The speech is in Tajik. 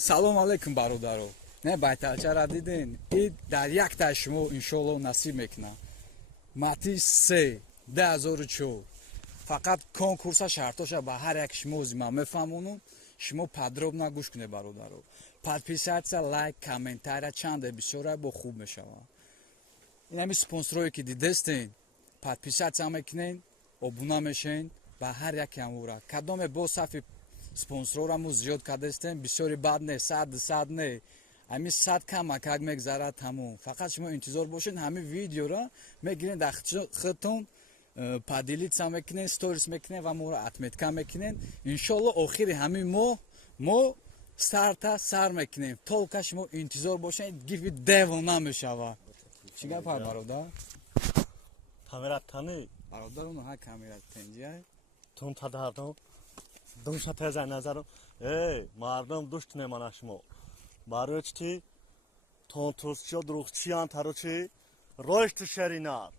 салом алейкум бародаро. Не байталчара дидин и дар як та шумо иншоалло насиб мекунад. Матис 3 2004 фақат конкурса шартоша ба ҳар як шумо зима мефаҳмонам. шумо подробно гӯш кунед бародаро. подписатсия, лайк, комментария чанде бисёра бо хуб мешавад. инами спонсорое ки дидестен подписатсия мекунен, обуна мешен ба ҳар яки амура. кадоме бо сафи спонсораму зиёд кардестен бисёри бад не 100 не. ами 100 кама как мегзарад тамом. фақат шумо интизор бошед ҳами видеора мегирен дар худтон поделиться мекунен, сторис мекунен ва моро отметка мекунен. иншоалло охири ҳамин мо старта сар мекунем. толка шумо интизор бошед гифи девона мешавад. чӣ гапа бародар? Камера тани бародар онаҳа камера тенҷай. тун тадарно душа теза назару мардам душт немана шумо барочти тон турчо друхчиан таручи ройшт шеринар